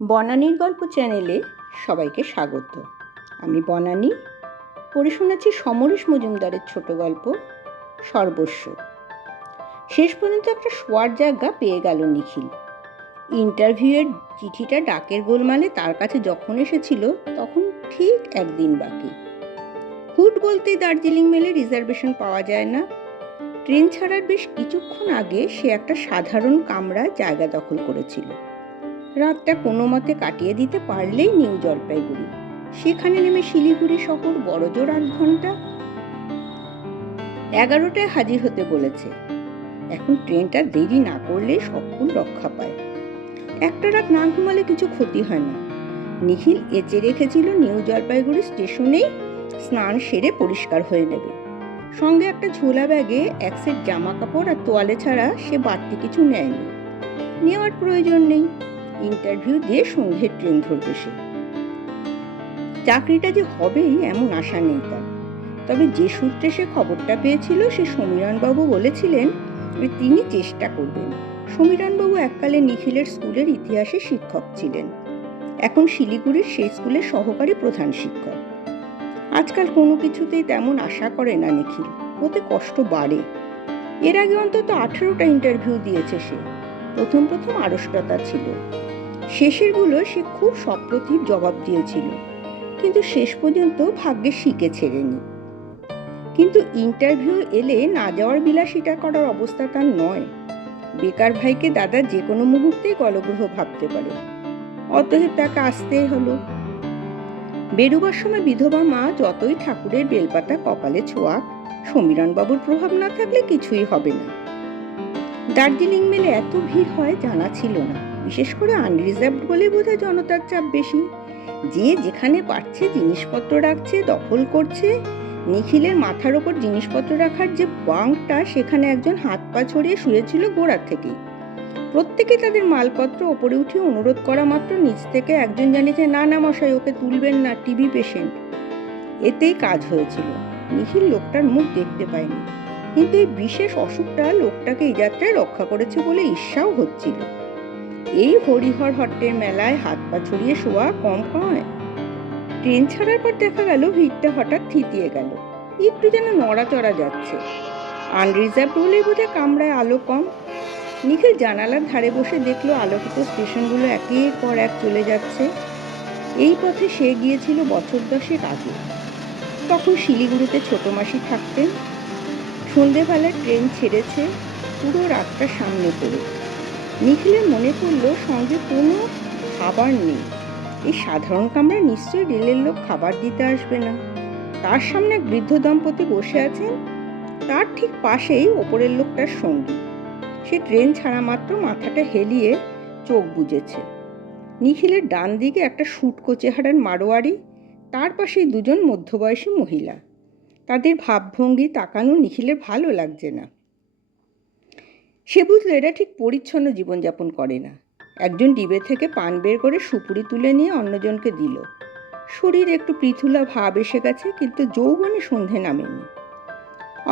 বনানীর গল্প চ্যানেলে সবাইকে স্বাগত। আমি বনানী, পড়ে শোনাচ্ছি সমরেশ মজুমদারের ছোট গল্প সর্বস্ব। শেষ পর্যন্ত একটা শোয়ার জায়গা পেয়ে গেল নিখিল। ইন্টারভিউয়ের চিঠিটা ডাকের গোলমালে তার কাছে যখন এসেছিল তখন ঠিক একদিন বাকি। হুট বলতেই দার্জিলিং মেলে রিজার্ভেশন পাওয়া যায় না। ট্রেন ছাড়ার বেশ কিছুক্ষণ আগে সে একটা সাধারণ কামরায় জায়গা দখল করেছিল। রাতটা কোনো মতে কাটিয়ে দিতে পারলেই নিউ জলপাইগুড়ি, সেখানে নেমে শিলিগুড়ি শহর বড়জোর 8 ঘন্টা। 11টায় হাজির হতে বলেছে। এখন ট্রেনটা দেরি না করলে সকল রক্ষা পায়। একটা রাত না ঘুমালে কিছু ক্ষতি হয় না। নিখিল এঁচে রেখেছিল নিউ জলপাইগুড়ি স্টেশনেই স্নান সেরে পরিষ্কার হয়ে নেবে। সঙ্গে একটা ঝোলা ব্যাগে এক সেট জামা কাপড় আর তোয়ালে ছাড়া সে বাড়তি কিছু নেয়নি। নেওয়ার প্রয়োজন নেই, ইন্টারভিউ দিয়ে সন্ধ্যের ট্রেন ধরবে সে। চাকরিটা যে হবেই এমন আশা নেই তার। তবে যে সূত্রে সে খবরটা পেয়েছিল সে সমীরণবাবু বলেছিলেন তিনি চেষ্টা করবেন। সমীরণবাবু এককালে নিখিলের স্কুলের ইতিহাসে শিক্ষক ছিলেন, এখন শিলিগুড়ির সেই স্কুলের সহকারী প্রধান শিক্ষক। আজকাল কোনো কিছুতেই তেমন আশা করে না নিখিল, ওতে কষ্ট বাড়ে। এর আগে অন্তত 18টা ইন্টারভিউ দিয়েছে সে। প্রথম আড়ষ্টতা ছিল, শেষেরগুলো সে খুব সপ্রতিভ জবাব দিয়েছিল, কিন্তু শেষ পর্যন্ত ভাগ্যে শিখে ছেড়েনি। কিন্তু ইন্টারভিউ এলে না যাওয়ার বিলাসিতা করার অবস্থা তার নয়। বেকার ভাইকে দাদা যে কোনো মুহূর্তেই গলগ্রহ ভাবতে পারে, অতএব তাকে আসতেই হলো। বেরোবার সময় বিধবা মা যতই ঠাকুরের বেলপাতা কপালে ছোঁয়াক, সমীরণবাবুর প্রভাব না থাকলে কিছুই হবে না। দার্জিলিং মেলে এত ভিড় হয় জানা ছিল না, বিশেষ করে আনরিজার্ভড বলে বোধহয় জনতার চাপ বেশি। যে যেখানে পারছে জিনিসপত্র রাখছে, দখল করছে। নিখিলের মাথার ওপর জিনিসপত্র রাখার যে বাঙ্কটা, সেখানে একজন হাত পা ছড়িয়ে শুয়েছিল গোড়ার থেকেই। প্রত্যেকে তাদের মালপত্র ওপরে উঠিয়ে অনুরোধ করা মাত্র নিচ থেকে একজন জানিয়েছে, না না মশাই, ওকে তুলবেন না, টিবি পেশেন্ট। এতেই কাজ হয়েছিল। নিখিল লোকটার মুখ দেখতে পায়নি, কিন্তু এই বিশেষ অসুখটা লোকটাকে এই যাত্রায় রক্ষা করেছে বলে ঈর্ষাও হচ্ছিল। এই হরিহর হট্টের মেলায় হাত পা ছড়িয়ে শোয়া কম কয়। ট্রেন ছাড়ার পর দেখা গেল ভিড়টা হঠাৎ থিতিয়ে গেল, একটু যেন নড়াচড়া যাচ্ছে। আনরিজার্ভ বলেই বোধহয় কামরায় আলো কম। নিখিল জানালার ধারে বসে দেখলো আলোকিত স্টেশনগুলো একের পর এক চলে যাচ্ছে। এই পথে সে গিয়েছিল বছর 10 আগে। তখন শিলিগুড়িতে ছোট মাসি থাকতেন। সন্ধেবেলায় ট্রেন ছেড়েছে, পুরো রাতটা সামনে পড়ে। নিখিলের মনে পড়ল সঙ্গে কোনো খাবার নেই। এই সাধারণ কামরা নিশ্চয়ই রেলের লোক খাবার দিতে আসবে না। তার সামনে এক বৃদ্ধ দম্পতি বসে আছেন, তার ঠিক পাশেই ওপরের লোকটার সঙ্গী। সে ট্রেন ছাড়া মাত্র মাথাটা হেলিয়ে চোখ বুজেছে। নিখিলের ডান দিকে একটা শুটকো চেহারার মারোয়ারি, তার পাশেই দুজন মধ্যবয়সী মহিলা। তাদের ভাবভঙ্গি তাকানো নিখিলের ভালো লাগছে না। সে বুঝলো এরা ঠিক পরিচ্ছন্ন জীবনযাপন করে না। একজন ডিবে থেকে পান বের করে সুপুরি তুলে নিয়ে অন্যজনকে দিল। শরীর একটু পৃথুলা ভাব এসে গেছে, কিন্তু যৌবনে সন্ধে নামেনি।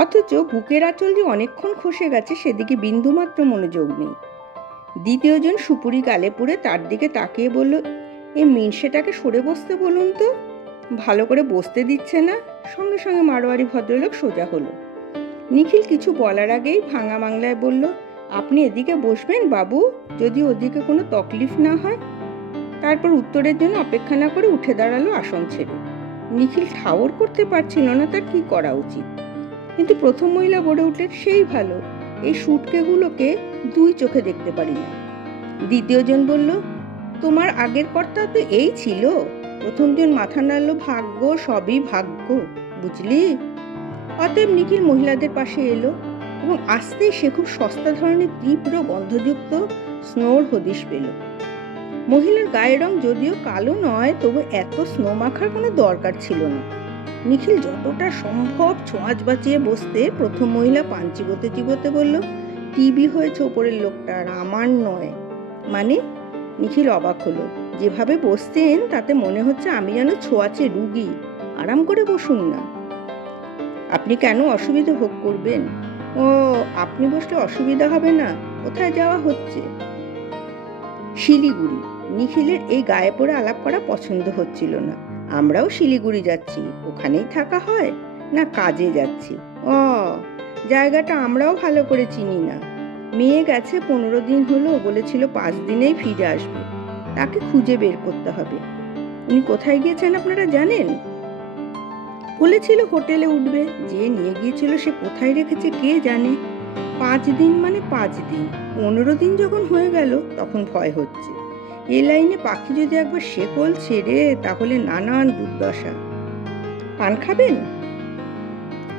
অথচ বুকের আঁচল যে অনেকক্ষণ খসে গেছে সেদিকে বিন্দুমাত্র মনোযোগ নেই। দ্বিতীয়জন সুপুরি গালে পুরে তার দিকে তাকিয়ে বলল, এই মিনসেটাকে সরে বসতে বলুন তো, ভালো করে বসতে দিচ্ছে না। সঙ্গে সঙ্গে মারোয়ারি ভদ্রলোক সোজা হলো। নিখিল কিছু বলার আগেই ভাঙা বাংলায় বলল, আপনি এদিকে বসবেন বাবু, যদি ওদিকে কোনো তকলিফ না হয়। তারপর উত্তরের জন্য অপেক্ষা না করে উঠে দাঁড়ালো আসন ছেড়ে। নিখিল ঠাওর করতে পারছিল না তার কি করা উচিত। কিন্তু প্রথম মহিলা বলে উঠলেন, সেই ভালো, এই সুটকেগুলোকে 2 চোখে দেখতে পারি না। দ্বিতীয়জন বলল, তোমার আগের কর্তা তো এই ছিল। প্রথমজন মাথা নাড়ল, ভাগ্য, সবই ভাগ্য, বুঝলি। অতএব নিখিল মহিলাদের পাশে এলো এবং আসতেই সে খুব সস্তা ধরনের তীব্র গন্ধযুক্ত স্নোর হদিশ পেল। মহিলার গায়ের রং যদিও কালো নয়, তবু এত স্নো মাখার কোনো দরকার ছিল না। নিখিল যতটা সম্ভব ছোঁয়াচ বাঁচিয়ে বসতে প্রথম মহিলা পান চিবোতে চিবোতে বলল, টিবি হয়েছে ওপরের লোকটার, আমার নয়। মানে? নিখিল অবাক হলো। যেভাবে বসতেন তাতে মনে হচ্ছে আমি যেন ছোঁয়াচে রুগী। আরাম করে বসুন না। আপনি কেন অসুবিধা ভোগ করবেন? ও, আপনি বসলে অসুবিধা হবে না। কোথায় যাওয়া হচ্ছে? শিলিগুড়ি। নিখিলের এই গায়ে পড়ে আলাপ করা পছন্দ হচ্ছিল না। আমরাও শিলিগুড়ি যাচ্ছি, ওখানেই থাকা হয় না কাজে যাচ্ছি। জায়গাটা আমরাও ভালো করে চিনি না। মেয়ে গেছে 15 দিন হলো, বলেছিল 5 দিনেই ফিরে আসবে। তাকে খুঁজে বের করতে হবে। উনি কোথায় গিয়েছেন আপনারা জানেন? বলেছিল হোটেলে উঠবে, যে নিয়ে গিয়েছিল সে কোথায় রেখেছে কে জানে। 5 দিন মানে 5 দিন, 15 দিন যখন হয়ে গেল তখন ভয় হচ্ছে। এ লাইনে পাখি যদি একবার শেকল ছেড়ে তাহলে নানান দুর্দশা। পান খাবেন?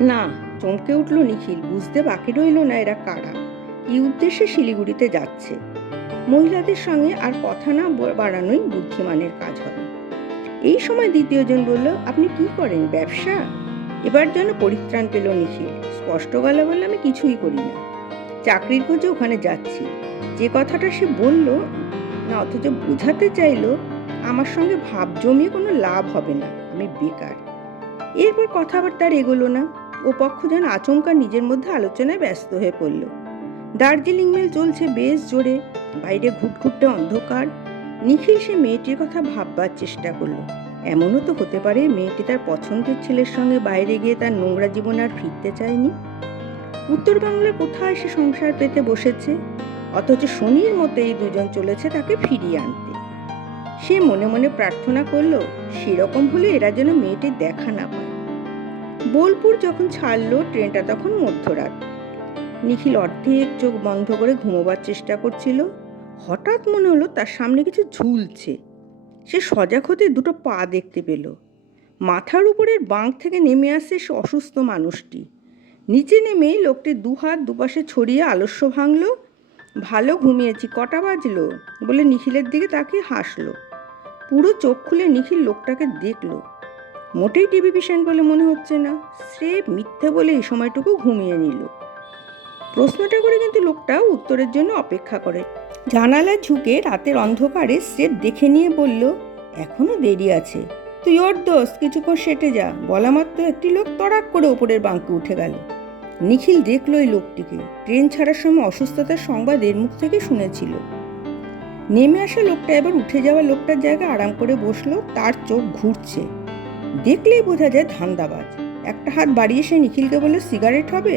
না, চমকে উঠল নিখিল। বুঝতে বাকি রইল না এরা কারা, কি উদ্দেশ্যে শিলিগুড়িতে যাচ্ছে। মহিলাদের সঙ্গে আর কথা না বাড়ানোই বুদ্ধিমানের কাজ হবে। এই সময় দ্বিতীয়জন বলল, আপনি কি করেন, ব্যবসা? এবার যেন পরিত্রাণ পেল নিখিল। স্পষ্ট গলা বলল, আমি কিছুই করি না, চাকরির খোঁজে ওখানে যাচ্ছি। যে কথাটা সে বলল না, অথচ বোঝাতে চাইলো আমার সঙ্গে ভাব জমিয়ে কোনো লাভ হবে না, আমি বেকার। এরপর কথাবার্তার এগোলো না। ও পক্ষ যেন আচমকা নিজের মধ্যে আলোচনায় ব্যস্ত হয়ে পড়ল। দার্জিলিং মেল চলছে বেশ জোরে, বাইরে ঘুটঘুটে অন্ধকার। নিখিল সে মেয়েটির কথা ভাববার চেষ্টা করলো। এমনও তো হতে পারে মেয়েটি তার পছন্দের ছেলের সঙ্গে বাইরে গিয়ে তার নোংরা জীবন আর ফিরতে চায়নি। উত্তর বাংলার কোথায় সে সংসার পেতে বসেছে, অথচ শনির মতো এই দুজন চলেছে তাকে ফিরিয়ে আনতে। সে মনে মনে প্রার্থনা করলো সেরকম হলে এরা যেন মেয়েটির দেখা না পায়। বোলপুর যখন ছাড়লো ট্রেনটা তখন মধ্যরাত। নিখিল অর্ধেক চোখ বন্ধ করে ঘুমোবার চেষ্টা করছিল। হঠাৎ মনে হলো তার সামনে কিছু ঝুলছে। সে সজাগ হতে দুটো পা দেখতে পেল। মাথার উপরের বাঁক থেকে নেমে আসছে সে অসুস্থ মানুষটি। নিচে নেমে লোকটি দুহাত দুপাশে ছড়িয়ে আলস্য ভাঙল। ভালো ঘুমিয়েছি, কটা বাজলো বলে নিখিলের দিকে তাকিয়ে হাসলো। পুরো চোখ খুলে নিখিল লোকটাকে দেখল। মোটেই টিভি পেশেন্ট বলে মনে হচ্ছে না, স্রেফ মিথ্যে বলে এই সময়টুকু ঘুমিয়ে নিল। প্রশ্নটা করে কিন্তু লোকটা উত্তরের জন্য অপেক্ষা করে। জানালায় ঝুঁকে রাতের অন্ধকারে স্রেফ দেখে নিয়ে বলল, এখনো দেরি আছে, তুই ওর দোস্ত, কিছুক্ষণ সেটে যা। বলা মাত্র একটি লোক তড়াক করে ওপরের বাঁকে উঠে গেল। নিখিল দেখল এই লোকটিকে। ট্রেন ছাড়ার সময় অসুস্থতার সংবাদ এর মুখ থেকে শুনেছিল। নেমে আসা লোকটা এবার উঠে যাওয়া লোকটার জায়গায় আরাম করে বসলো। তার চোখ ঘুরছে, দেখলেই বোঝা যায় ধান্দাবাজ। একটা হাত বাড়িয়ে সে নিখিলকে বলল, সিগারেট হবে?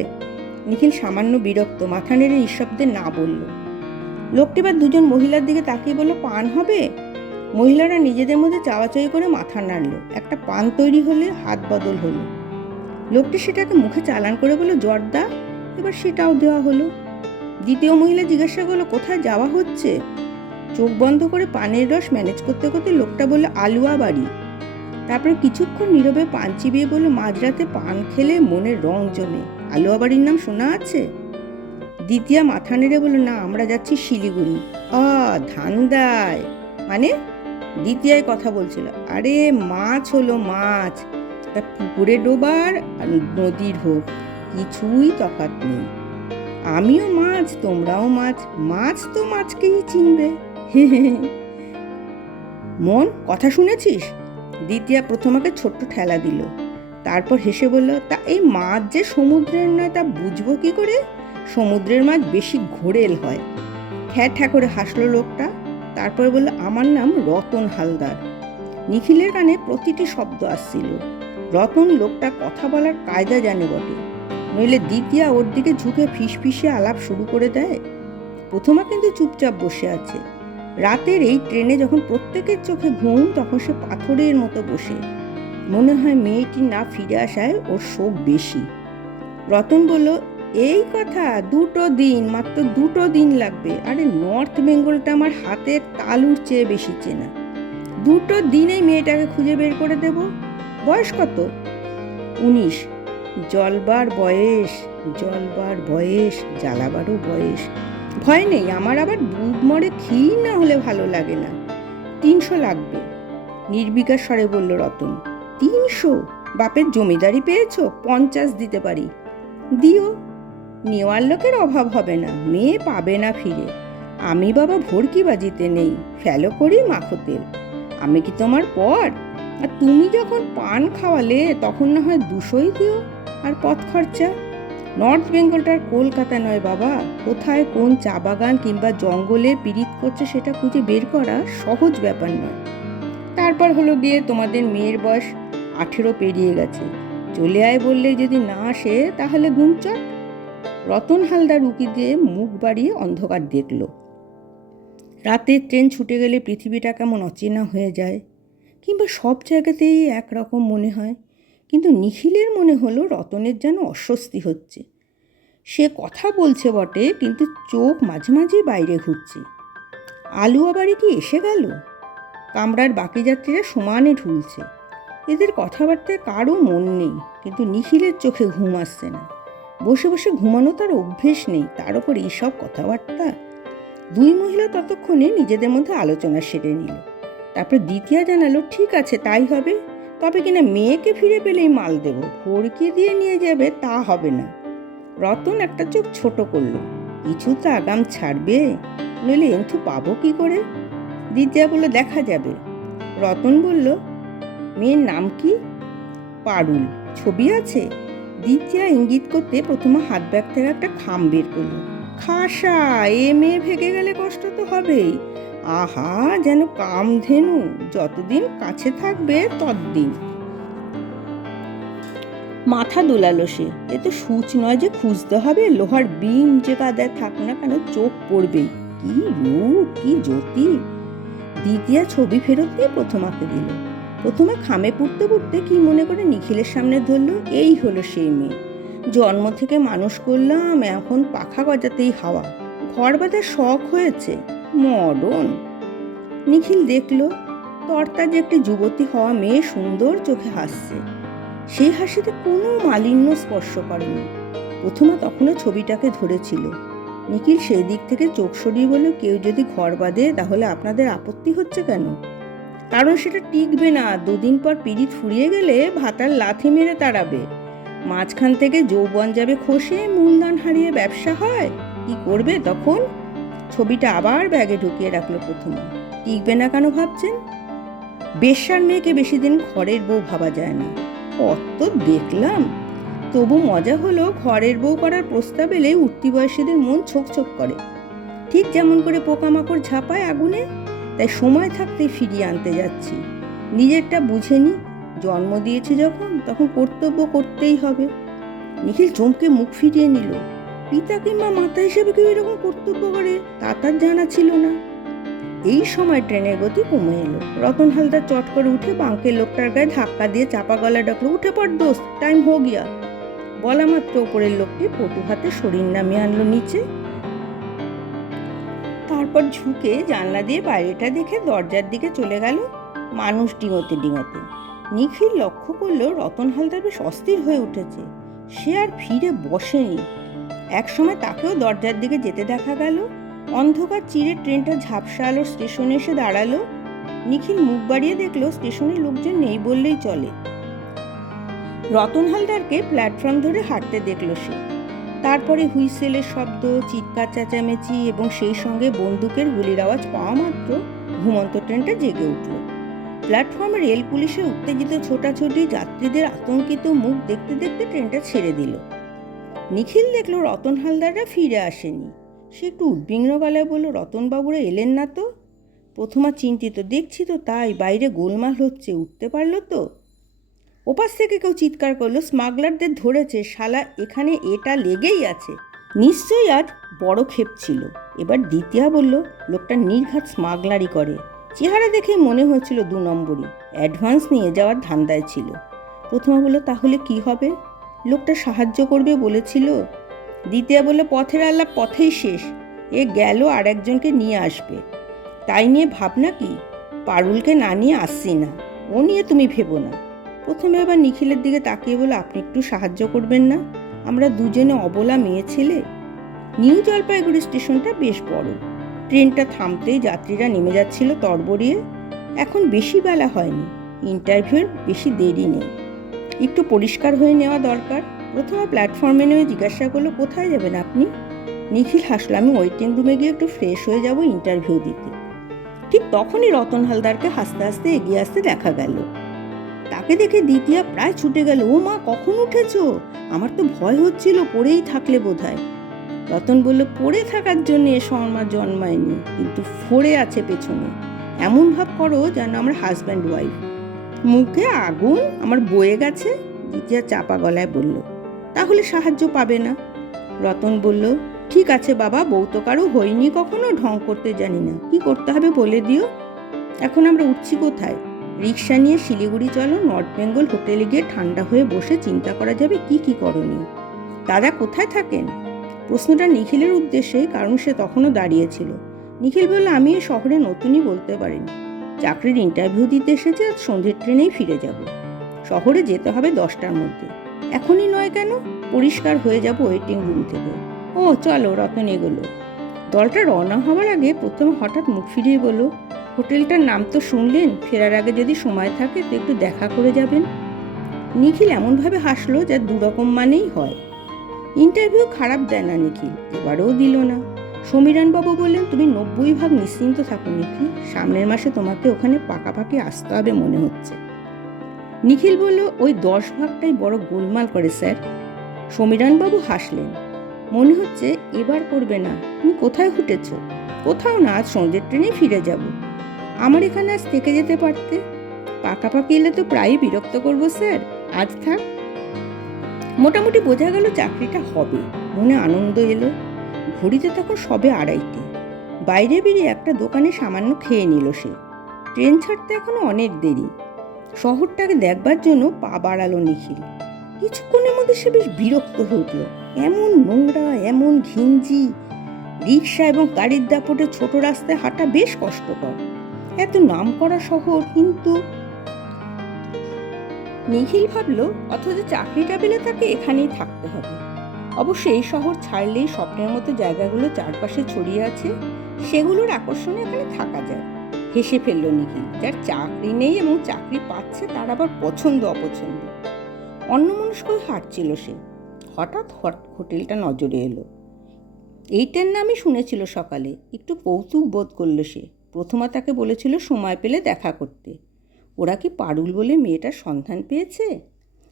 নিখিল সামান্য বিরক্ত, মাথা নেড়ে নিঃশব্দে না বলল। লোকটি এবার দুজন মহিলার দিকে তাকিয়ে বলল, পান হবে? মহিলারা নিজেদের মধ্যে চাওয়াচাই করে মাথা নাড়ল। একটা পান তৈরি হলে হাত বদল হলো। লোকটি সেটাকে মুখে চালান করে বলল, জর্দা। এবার সেটাও দেওয়া হলো। দ্বিতীয় মহিলা জিজ্ঞাসা করলো, কোথায় যাওয়া হচ্ছে? চোখ বন্ধ করে পানের রস ম্যানেজ করতে করতে লোকটা বলল, আলুয়া বাড়ি। তারপরে কিছুক্ষণ নীরবে পান চিবিয়ে বলল, মাঝরাতে পান খেলে মনের রং জমে, আলুয়া বাড়ির নাম শোনা আছে? দ্বিতীয়া মাথা নেড়ে বলল, না, আমরা যাচ্ছি শিলিগুড়ি। ধান্দায় মানে? দ্বিতীয়ায় কথা বলছিল, আরে মাছ হলো মাছ, তা পুকুরে ডোবার আর নদীর হোক, কিছুই তফাৎ নেই। আমিও মাছ, তোমরাও মাছ, মাছ তো মাছকেই চিনবে। মন, কথা শুনেছিস? দ্বিতীয়া প্রথমাকে ছোট্ট ঠেলা দিল, তারপর হেসে বলল, তা এই মাছ যে সমুদ্রের নয় তা বুঝবো কি করে? সমুদ্রের মাছ বেশি ঘোরেল হয়। ঠ্যাঁ করে হাসলো লোকটা। তারপর বলল, আমার নাম রতন হালদার। নিখিলের কানে প্রতিটি শব্দ আসছিল। রতন লোকটা কথা বলার কায়দা জানে বটে, নইলে দ্বিতীয়া ওর দিকে ঝুঁকে ফিসফিসে আলাপ শুরু করে দেয়। প্রথমা কিন্তু চুপচাপ বসে আছে। রাতের এই ট্রেনে যখন প্রত্যেকের চোখে ঘুম, তখন সে পাথরের মতো বসে। মনে হয় মেয়েটি না ফিরে আসায় ওর শোক বেশি। রতন বলল, এই কথা, 2 দিন, মাত্র 2 দিন লাগবে। আরে নর্থ বেঙ্গলটা আমার হাতের তালুর চেয়ে বেশি চেনা। 2 দিনেই মেয়েটাকে খুঁজে বের করে দেব। বয়স কত? 19। জলবার বয়স, জলবার বয়স, জ্বালাবারও বয়স। ভয় নেই, আমার আবার দুধ মরে ক্ষীর না হলে ভালো লাগে না। 300 লাগবে, নির্বিকার স্বরে বলল রতন। 300? বাপের জমিদারি পেয়েছো? 50 দিতে পারি। দিও, নেওয়ার লোকের অভাব হবে না, মেয়ে পাবে না ফিরে। আমি বাবা ভর্কি বাজিতে নেই, ফেলো করি মাখো তেল। আমি কি তোমার পর? আর তুমি যখন পান খাওয়ালে তখন না হয় 200ই দিও, আর পথ খরচা। নর্থ বেঙ্গলটার কলকাতা নয় বাবা। কোথায় কোন চা বাগান কিংবা জঙ্গলে পীড়িত করছে সেটা খুঁজে বের করা সহজ ব্যাপার নয়। তারপর হলো গিয়ে তোমাদের মেয়ের বয়স 18 পেরিয়ে গেছে, চলে আয় বললেই যদি না আসে তাহলে গুমচট। রতন হালদার উকি দিয়ে মুখ বাড়িয়ে অন্ধকার দেখল। রাতের ট্রেন ছুটে গেলে পৃথিবীটা কেমন অচেনা হয়ে যায়, কিংবা সব জায়গাতেই একরকম মনে হয়। কিন্তু নিখিলের মনে হলো রতনের যেন অস্বস্তি হচ্ছে। সে কথা বলছে বটে, কিন্তু চোখ মাঝে মাঝে বাইরে ঘুরছে। আলুয়া বাড়ি কি এসে গেল? কামরার বাকি যাত্রীরা সমানে ঢুলছে। এদের কথাবার্তায় কারও মন নেই, কিন্তু নিখিলের চোখে ঘুম আসছে না। বসে বসে ঘুমানো তার অভ্যেস নেই, তার উপর এইসব কথাবার্তা। দুই মহিলা ততক্ষণে নিজেদের মধ্যে আলোচনা সেরে নিল। তারপর দ্বিতীয়া জানালো, ঠিক আছে তাই হবে, তবে কিনা মেয়েকে ফিরে পেলেই মাল দেব, ভরকি দিয়ে নিয়ে যাবে তা হবে না। রতন একটা চোখ ছোট করলো, কিছু তো আগাম ছাড়বে, নইলে এন্থু পাবো কি করে? দ্বিতীয়া বলল, দেখা যাবে। রতন বলল, মেয়ের নাম কি? পারুল। ছবি আছে? দ্বিতীয়া ইঙ্গিত করতে প্রথমে হাত ব্যাগ থেকে একটা খাম বের করলো। খাসা, এ মেয়ে ভেগে গেলে কষ্ট তো হবেই। আহা, যেন কামধেনু, যতদিন কাছে থাকবে ততদিন। মাথা দোলালো সে। এ তো সূচ নয় যে খুঁজতে হবে, লোহার বিম যে কাদায় থাক না কেন চোখ পড়বেই। কি রূপ, কি জ্যোতি! দ্বিতীয়া ছবি ফেরত দিয়ে প্রথমাকে দিল। প্রথমে খামে পুড়তে পুড়তে কি মনে করে নিখিলের সামনে ধরলো, এই হলো সেই মেয়ে। জন্ম থেকে মানুষ করলাম, এখন পাখা গজাতেই হাওয়া। ঘর বাঁধার শখ হয়েছে, মডন। নিখিল দেখল তরতাজা একটি যুবতী হওয়া মেয়ে সুন্দর চোখে হাসছে। সেই হাসিতে কোনো মালিন্য স্পর্শ করেনি। প্রথমে তখনও ছবিটাকে ধরেছিল। নিখিল সেই দিক থেকে চোখ সরিয়ে বলল, কেউ যদি ঘর বাঁধে তাহলে আপনাদের আপত্তি হচ্ছে কেন? কারণ সেটা টিকবে না, দুদিন পর পিরিত ফুরিয়ে গেলে ভাতার লাথি মেরে তাড়াবে। মাঝখান থেকে যৌবন যাবে খসে, মূলধন হারিয়ে ব্যবসা হয়, কি করবে তখন? ছবিটা আবার ব্যাগে ঢুকিয়ে রাখলো প্রথমে। টিকবে না কেন ভাবছেন? বেশ্যার মেয়েকে বেশি দিন ঘরের বউ ভাবা যায় না। কত দেখলাম, তবু মজা হলো ঘরের বউ করার প্রস্তাব এলে উঠতি বয়সীদের মন ছোক ছোক করে, ঠিক যেমন করে পোকামাকড় ঝাঁপায় আগুনে। তাই সময় থাকতেই ফিরিয়ে আনতে যাচ্ছি। নিজেরটা বুঝে নি, জন্ম দিয়েছি যখন, তখন কর্তব্য করতেই হবে। নিখিল চমকে মুখ ফিরিয়ে নিল। পিতা কিংবা মাতা হিসেবে কেউ এরকম কর্তব্য করে তা তার জানা ছিল না। এই সময় ট্রেনের গতি কমে এলো। রতন হালদার চট করে উঠে বাঙ্কের লোকটার গায়ে ধাক্কা দিয়ে চাপা গলা ডাকলো, উঠে পড় দোস্ত, টাইম হো গিয়া। বলা মাত্র ওপরের লোকটি পটু হাতে শরীর নামিয়ে আনলো নিচে। তারপর ঝুঁকে জানলা দিয়ে বাইরেটা দেখে দরজার দিকে চলে গেল, মানুষ ডিঙোতে ডিঙোতে। নিখিল লক্ষ্য করলো রতন হালদার বেশ অস্থির হয়ে উঠেছে। সে আর ফিরে বসেনি। একসময় তাকেও দরজার দিকে যেতে দেখা গেল। অন্ধকার চিরে ট্রেনটা ঝাপসা আলোর স্টেশনে এসে দাঁড়ালো। নিখিল মুখ বাড়িয়ে দেখলো স্টেশনে লোকজন নেই বললেই চলে। রতন হালদারকে প্ল্যাটফর্ম ধরে হাঁটতে দেখলো সে। তারপরে হুইসেলের শব্দ, চিৎকার চেঁচামেচি এবং সেই সঙ্গে বন্দুকের গুলির আওয়াজ পাওয়া মাত্র ঘুমন্ত ট্রেনটা জেগে উঠল। প্ল্যাটফর্মে রেল পুলিশের উত্তেজিত ছোটাছুটি, যাত্রীদের আতঙ্কিত মুখ দেখতে দেখতে ট্রেনটা ছেড়ে দিল। নিখিল দেখলো রতন হালদাররা ফিরে আসেনি। সে একটু উদ্বিগ্ন গলায় বলল, রতনবাবুরা এলেন না তো? প্রথমা চিন্তিত, দেখছি তো তাই, বাইরে গোলমাল হচ্ছে, উঠতে পারলো তো? ওপাশ থেকে কেউ চিৎকার করলো, স্মাগলারদের ধরেছে শালা, এখানে এটা লেগেই আছে। নিশ্চয়ই আজ বড় ক্ষেপ ছিল। এবার দ্বিতীয়া বলল, লোকটা নির্ঘাত স্মাগলারি করে, চেহারা দেখে মনে হয়েছিল 2 নম্বরই, অ্যাডভান্স নিয়ে যাওয়ার ধান্দায় ছিল। প্রথমা বলল, তাহলে কি হবে? লোকটা সাহায্য করবে বলেছিল। দ্বিতীয়া বলল, পথের আলাপ পথেই শেষ, এ গেল আর একজনকে নিয়ে আসবে, তাই নিয়ে ভাবনা কি? পারুলকে না নিয়ে আসছি না, ও নিয়ে তুমি ভেবো না। প্রথমে আবার নিখিলের দিকে তাকিয়ে বলে, আপনি একটু সাহায্য করবেন না? আমরা দুজনে অবলা মেয়ে ছেলে। নিউ জলপাইগুড়ি স্টেশনটা বেশ বড়। ট্রেনটা থামতেই যাত্রীরা নেমে যাচ্ছিল তড়বড়িয়ে। এখন বেশি বেলা হয়নি, ইন্টারভিউর বেশি দেরি নেই, একটু পরিষ্কার হয়ে নেওয়া দরকার। প্রথমে প্ল্যাটফর্মে নেমে জিজ্ঞাসা করলো, কোথায় যাবেন আপনি? নিখিল হাসলো, আমি ওয়েটিং রুমে গিয়ে একটু ফ্রেশ হয়ে যাব ইন্টারভিউ দিতে। ঠিক তখনই রতন হালদারকে হাসতে হাসতে এগিয়ে আসতে দেখা গেল। তাকে দেখে দ্বিতীয়া প্রায় ছুটে গেল। ও মা, কখন উঠেছো? আমার তো ভয় হচ্ছিল পড়েই থাকলে বোধহয়। রতন বলল, পড়ে থাকার জন্য শর্মা জন্মায়নি, কিন্তু ফোড়ে আছে পেছনে। এমন ভাব করো যেন আমরা হাজব্যান্ড ওয়াইফ। মুখে আগুন আমার বয়ে গেছে। দ্বিতীয়া চাপা গলায় বলল, তাহলে সাহায্য পাবে না? রতন বলল, ঠিক আছে বাবা, বউ তো কারো হয়নি কখনো, ঢং করতে জানি না। কি করতে হবে বলে দিও। এখন আমরা উঠছি কোথায়? রিক্সা নিয়ে শিলিগুড়ি চলো, নর্থ বেঙ্গল হোটেলে গিয়ে ঠান্ডা হয়ে বসে চিন্তা করা যাবে কি কি করণীয়। দাদা কোথায় থাকেন? প্রশ্নটা নিখিলের উদ্দেশ্যে, কারণ সে তখনও দাঁড়িয়েছিল। নিখিল বলল, আমি এই শহরে নতুনই বলতে পারেন। চাকরির ইন্টারভিউ দিতে এসেছে, আজ সন্ধ্যের ট্রেনেই ফিরে যাব। শহরে যেতে হবে 10টার মধ্যে। এখনই নয় কেন? পরিষ্কার হয়ে যাব ওয়েটিং রুম থেকে। ও চলো, রতন এগোলো। দলটা রওনা হওয়ার আগে প্রথমে হঠাৎ মুখ ফিরিয়ে বলল, হোটেলটার নাম তো শুনলেন, ফেরার আগে যদি সময় থাকে তো একটু দেখা করে যাবেন। নিখিল এমনভাবে হাসলো যা দুরকম মানেই হয়। ইন্টারভিউ খারাপ দেয় না নিখিল, এবারেও দিল না। সমীরণবাবু বললেন, তুমি 90% নিশ্চিন্ত থাকো নিখিল, সামনের মাসে তোমাকে ওখানে পাকাপাকি আসতে হবে মনে হচ্ছে। নিখিল বলল, ওই 10%টাই বড় গোলমাল করে স্যার। সমীরণবাবু হাসলেন। মনে হচ্ছে এবার করবে না। তুমি কোথায় হুটেছ? কোথাও না, আজ সন্ধ্যের ট্রেনে ফিরে যাব। আমার এখানে আজ থেকে যেতে পারতে। পাকাপাকি এলে তো প্রায়ই বিরক্ত করবো স্যার, আজ থাক। মোটামুটি বোঝা গেল চাকরিটা হবে। মনে আনন্দ এলো। ঘড়িতে তখন সবে 2:30। বাইরে বেরিয়ে একটা দোকানে সামান্য খেয়ে নিল সে। ট্রেন ছাড়তে এখনো অনেক দেরি। শহরটাকে দেখবার জন্য পা বাড়ালো নিখিল। কিছুক্ষণের মধ্যে সে বেশ বিরক্ত হয়ে উঠল। এমন নোংরা, এমন ঘিঞ্জি। রিক্সা এবং গাড়ির দাপটে ছোট রাস্তায় হাঁটা বেশ কষ্টকর। এত নাম করা শহর, কিন্তু নিখিল ভাবল, অথচ চাকরিটা পেলে তাকে এখানেই থাকতে হবে। অবশ্য এই শহর ছাড়লেই স্বপ্নের মতো জায়গাগুলো চারপাশে ছড়িয়ে আছে, সেগুলোর আকর্ষণে এখানে থাকা যায়। হেসে ফেলল নিখিল। যার চাকরি নেই এবং চাকরি পাচ্ছে তার আবার পছন্দ অপছন্দ। অন্যমনস্ক হাঁটছিল সে। হঠাৎ হোটেলটা নজরে এলো। এইটার নামই শুনেছিল সকালে। একটু কৌতুক বোধ করলো সে। প্রথমা তাকে বলেছিল সময় পেলে দেখা করতে। ওরা কি পারুল বলে মেয়েটার সন্ধান পেয়েছে?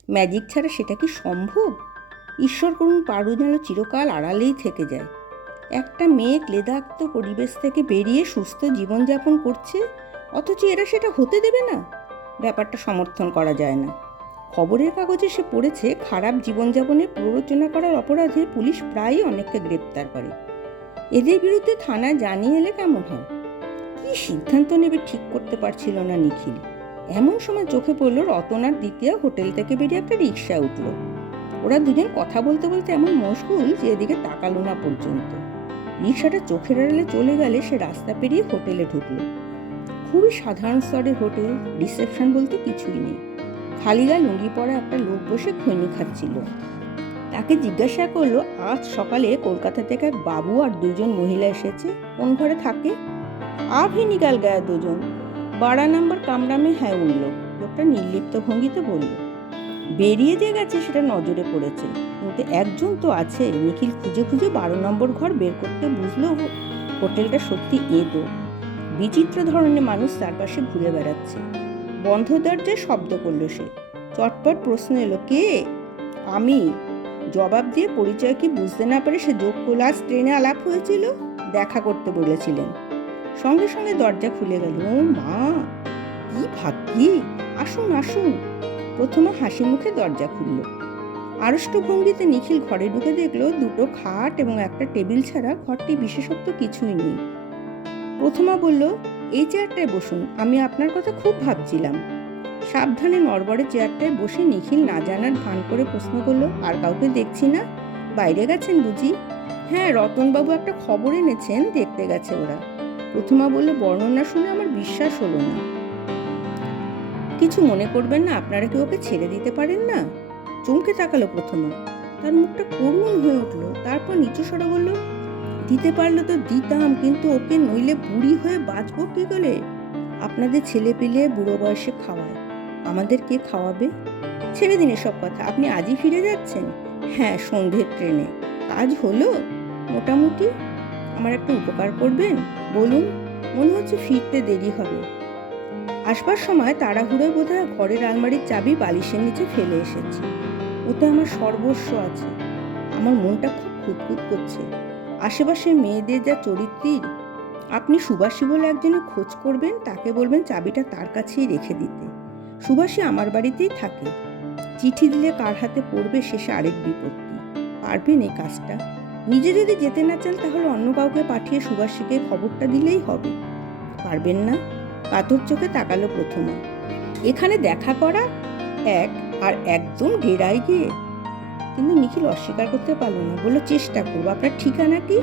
ম্যাজিক ছাড়া সেটা কি সম্ভব? ঈশ্বর করুন পারুল যেন চিরকাল আড়ালেই থেকে যায়। একটা মেয়ে ক্লেদাক্ত পরিবেশ থেকে বেরিয়ে সুস্থ জীবনযাপন করছে, অথচ এরা সেটা হতে দেবে না। ব্যাপারটা সমর্থন করা যায় না। খবরের কাগজে সে পড়েছে, খারাপ জীবনযাপনে প্ররোচনা করার অপরাধে পুলিশ প্রায়ই অনেককে গ্রেপ্তার করে। এদের বিরুদ্ধে থানায় জানিয়ে এলে কেমন হয়? কি সিদ্ধান্ত নেবে ঠিক করতে পারছিল না নিখিল। এমন সময় চোখে পড়ল রতন আর দ্বিতীয় হোটেল থেকে বেরিয়ে একটা রিক্সা উঠল। ওরা দুজন কথা বলতে বলতে এমন মশগুল যে এদিকে তাকালো না পর্যন্ত। রিক্সাটা চোখের আড়ালে চলে গেলে সে রাস্তা পেরিয়ে হোটেলে ঢুকলো। খুবই সাধারণ স্তরের হোটেল, রিসেপশন বলতে কিছুই নেই। খালি গায়ে লুঙ্গি পরা একটা লোক বসে খৈনি খাচ্ছিল। তাকে জিজ্ঞাসা করলো, আজ সকালে কলকাতা থেকে এক বাবু আর 2জন মহিলা এসেছে, কোন ঘরে থাকে? আভি নিকাল গায়ে 2জন, 12 নম্বর কামরা মে হ্যাঁ উঠল। লোকটা নির্লিপ্ত ভঙ্গিতে বলল। বেরিয়ে যে গেছে সেটা নজরে পড়েছে, কিন্তু একজন তো আছে। নিখিল খুঁজে খুঁজে 12 নম্বর ঘর বের করতে বুঝলো হোটেলটা সত্যি এদো। বিচিত্র ধরনের মানুষ চারপাশে ঘুরে বেড়াচ্ছে। বন্ধ দরজায় শব্দ করল সে। চটপট প্রশ্ন এলো, কে? আমি। জবাব দিয়ে পরিচয় কি বুঝতে না পারে সে যোগ করল, আজ ট্রেনে আলাপ হয়েছিল, দেখা করতে বলেছিলেন। সঙ্গে সঙ্গে দরজা খুলে গেল। ও মা, কি ভাগ্যি! আসুন আসুন। প্রথমে হাসি মুখে দরজা খুলল। আড়ষ্ট ভঙ্গিতে নিখিল ঘরে ঢুকে দেখলো 2টো খাট এবং একটা টেবিল ছাড়া ঘরটি বিশেষত্ব কিছুই নেই। প্রথমা বলল, এই চেয়ারটায় বসুন, আমি আপনার কথা খুব ভাবছিলাম। সাবধানে নড়বড়ে চেয়ারটায় বসে নিখিল না জানার ভান করে প্রশ্ন করল, আর কাউকে দেখছি না, বাইরে গেছেন বুঝি? হ্যাঁ, রতনবাবু একটা খবর এনেছেন, দেখতে গেছে ওরা। প্রথমা বলল, বর্ণনা শুনে আমার বিশ্বাস হলো না। কিছু মনে করবেন না, আপনারা কি ওকে ছেড়ে দিতে পারেন না? চমকে তাকালো প্রথমা। তার মুখটা করুণ হয়ে উঠল। তারপর নিচু স্বরে বলল, দিতে পারলে তো দিতাম, কিন্তু ওকে নইলে বুড়ি হয়ে বাঁচবো কি করে? আপনাদের ছেলে পেলে বুড়ো বয়সে খাওয়ায়, আমাদের কে খাওয়াবে? ছেড়ে দিন এসব কথা। আপনি আজই ফিরে যাচ্ছেন? হ্যাঁ, সন্ধ্যের ট্রেনে। কাজ হলো মোটামুটি? আমার একটা উপকার করবেন? বলুন। মনে হচ্ছে ফিরতে দেরি হবে। আসবার সময় তাড়াহুড়োয় বোধহয় ঘরের আলমারির চাবি বালিশের নিচে ফেলে এসেছি। ওতে আমার সর্বস্ব আছে। আমার মনটা খুব খুঁতখুত করছে। আশেপাশের মেয়েদের যা চরিত্রের, আপনি সুবাসী বলে একজনের খোঁজ করবেন, তাকে বলবেন চাবিটা তার কাছেই রেখে দিতে। সুবাসী আমার বাড়িতেই থাকে। চিঠি দিলে কার হাতে পড়বে শেষে আরেক বিপত্তি। পারবেন এই কাজটা? নিজে যদি যেতে না চান তাহলে অন্য কাউকে পাঠিয়ে সুবাসীকে খবরটা দিলেই হবে। পারবেন না? কাতর চোখে তাকালো প্রথমা। এখানে দেখা করা এক, আর একদম ডেরায় গিয়ে। কিন্তু নিখিল অস্বীকার করতে পারল না, বলল চেষ্টা করবো। আপনার ঠিকানা কি?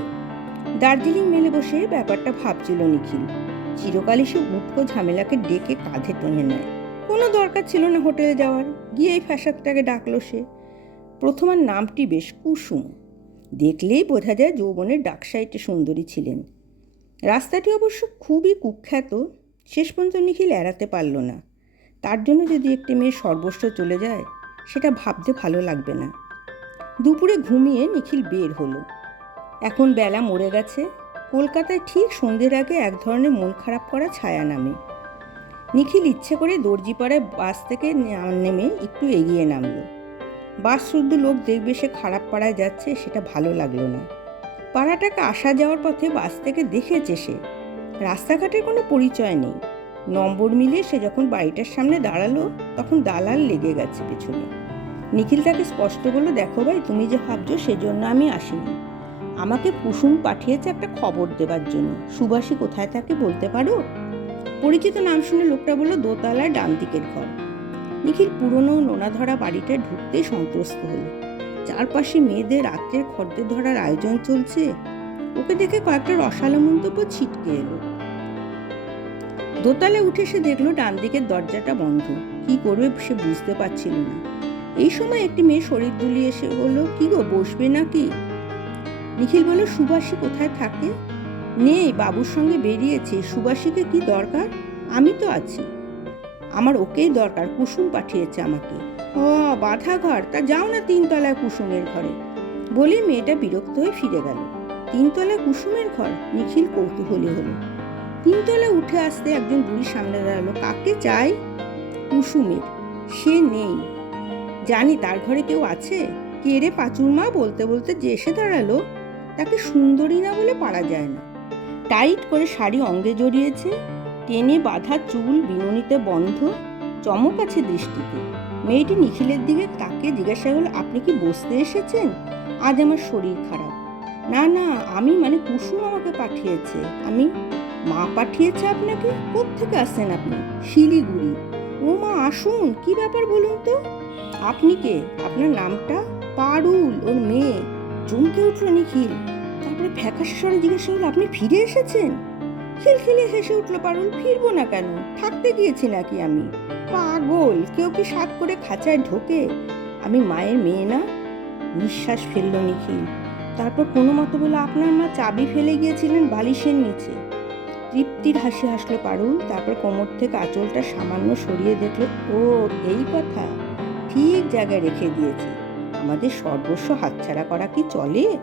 দার্জিলিং মেলে বসে ব্যাপারটা ভাবছিল নিখিল। চিরকালই সে উটকো ঝামেলাকে ডেকে কাঁধে টেনে নেয়। কোনো দরকার ছিল না হোটেলে যাওয়ার, গিয়েই ফ্যাসাদটাকে ডাকলো সে। প্রথমার নামটি বেশ কুসুম, দেখলেই বোঝা যায় যৌবনের ডাকসাইটে সুন্দরী ছিলেন। রাস্তাটি অবশ্য খুবই কুখ্যাত। শেষ পর্যন্ত নিখিল এড়াতে পারল না। তার জন্য যদি একটি মেয়ের সর্বস্ব চলে যায়, সেটা ভাবতে ভালো লাগবে না। দুপুরে ঘুমিয়ে নিখিল বের হলো। এখন বেলা মরে গেছে। কলকাতায় ঠিক সন্ধ্যের আগে এক ধরনের মন খারাপ করা ছায়া নামে। নিখিল ইচ্ছে করে দর্জিপাড়ায় বাস থেকে নেমে একটু এগিয়ে নামলো। বাস শুদ্ধ লোক দেখবে সে খারাপ পাড়ায় যাচ্ছে, সেটা ভালো লাগলো না। পাড়াটাকে আসা যাওয়ার পথে বাস থেকে দেখেছে সে, রাস্তাঘাটের কোনো পরিচয় নেই। নম্বর মিলিয়ে সে যখন বাড়িটার সামনে দাঁড়ালো, তখন দালাল লেগে গেছে পেছনে। নিখিল তাকে স্পষ্ট বলল, দেখো ভাই, তুমি যে ভাবছো সেজন্য আমি আসিনি। আমাকে কুসুম পাঠিয়েছে একটা খবর দেবার জন্য। সুবাসী কোথায় থাকে বলতে পারো? পরিচিত নাম শুনে লোকটা বলল, দোতলার ডান দিকের ঘর। নিখিল পুরনো নোনা ধরা বাড়িটায় ঢুকতেই সন্ত্রস্ত হলো। চারপাশে মেয়েদের রাত্রের খদ্দের ধরার আয়োজন চলছে। ওকে দেখে কয়েকটা রসালো মন্তব্য ছিটকে এলো। দোতলায় উঠে সে দেখলো ডান দিকের দরজাটা বন্ধ। কি করবে সে বুঝতে পারছিল না। এই সময় একটি মেয়ে শরীর দুলিয়ে এসে বলল, কি গো, বসবে নাকি? নিখিল বলল, সুবাসী কোথায় থাকে? নেই, বাবুর সঙ্গে বেরিয়েছে। সুবাসীকে কি দরকার? আমি তো আছি। আমার ওকেই দরকার, কুসুম পাঠিয়েছে আমাকে। ও, বাধা ঘর, তা যাও না তিনতলায় কুসুমের ঘরে। বলে মেয়েটা বিরক্ত হয়ে ফিরে গেল। তিনতলায় কুসুমের ঘর? নিখিল কৌতূহলী হলো। তিনতলায় উঠে আসতে একজন বুড়ি সামনে দাঁড়ালো। কাকে চাই? কুসুমের। সে নেই। জানি তার ঘরে কেউ আছে। কে রে পাঁচুর মা? বলতে বলতে যে এসে দাঁড়ালো, তাকে সুন্দরী না বলে পারা যায় না। টাইট করে শাড়ি অঙ্গে জড়িয়েছে, টেনে বাঁধা চুল বিনুনিতে বন্ধ, চমক আছে দৃষ্টিতে। মেয়েটি নিখিলের দিকে তাকে জিজ্ঞাসা করল, আপনি কি বসতে এসেছেন? আজ আমার শরীর খারাপ। না না, আমি মানে কুসুম আমাকে পাঠিয়েছে। আমি? মা পাঠিয়েছে আপনাকে? কোত্থেকে আসছেন আপনি? শিলিগুড়ি। ও মা, আসুন। কি ব্যাপার বলুন তো? আপনি কে? আপনার নামটা? পারুল, ওর মেয়ে। চমকে উঠল নিখিল। তারপরে ফ্যাকাশে স্বরে জিজ্ঞাসা করল, আপনি ফিরে এসেছেন? খিলখিলে হেসে উঠল পারুল। ফিরবো না কেন? থাকতে গিয়েছি নাকি আমি? পাগল, কেউ কি সাত করে খাঁচায় ঢোকে? আমি মায়ের মেয়ে না? নিঃশ্বাস ফেলল নিখিল। তারপর কোনো মতো বলে, আপনার মা চাবি ফেলে গিয়েছিলেন বালিশের নিচে। তৃপ্তির হাসি হাসলো পারুল। তারপর কোমর থেকে আঁচলটা সামান্য সরিয়ে দেখলো, ও এই কথা, ঠিক জায়গায় রেখে দিয়েছি। আমাদের সর্বস্ব হাতছাড়া করা কি চলে?